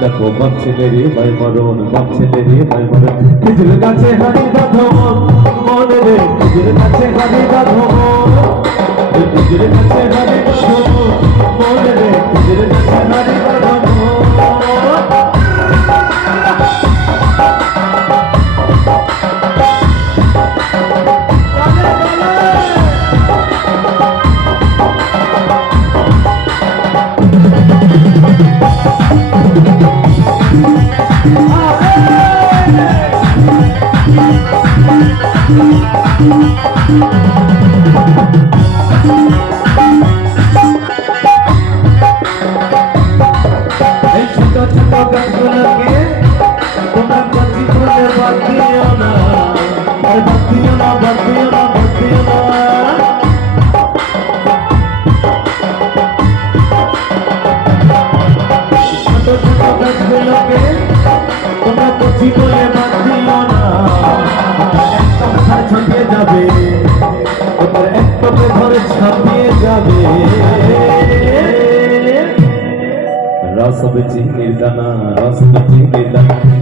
দেখো বাচ্চেলেরই ভাই মরণ বাচ্চেলেরই ভাই মরণ খেজুর গাছে হারি বাঁধন মনে রে খেজুর গাছে হারি বাঁধন খেজুর গাছে হারি বাঁধন মনে রে খেজুর গাছে হারি বাঁধন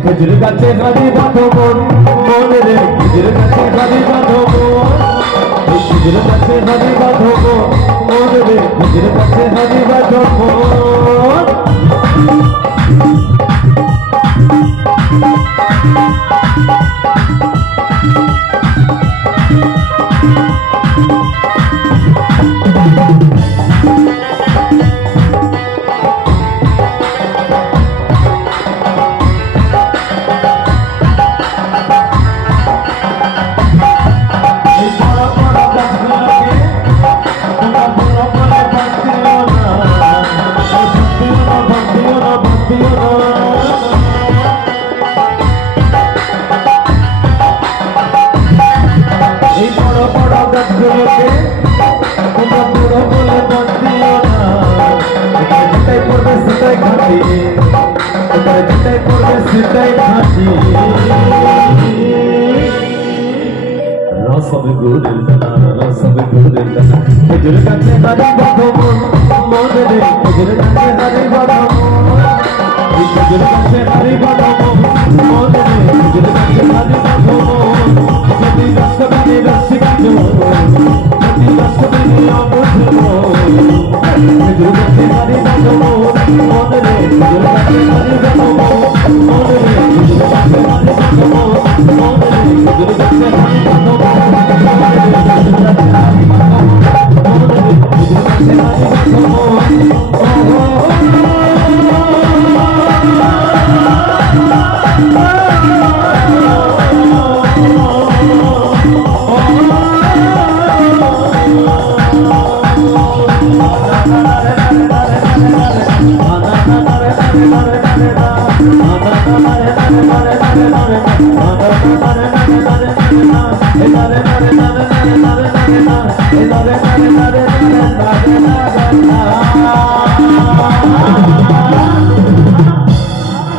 খেজুর গাছে হারি বাঁধন মনে রে খেজুর গাছে হারি বাঁধন খেজুর গাছে হারি বাঁধন মনে রে খেজুর গাছে হারি বাঁধন খেজুর গাছে হারি বাঁধন মনে রে খেজুর গাছে হারি বাঁধন খেজুর গাছে হারি বাঁধন মনে রে খেজুর গাছে হারি বাঁধন যদি রাষ্ট্রপতি রাষ্ট্রিকাজ যদি রাষ্ট্রপতি অবুঝব খেজুর গাছে হারি বাঁধন মনে রে খেজুর গাছে হারি বাঁধন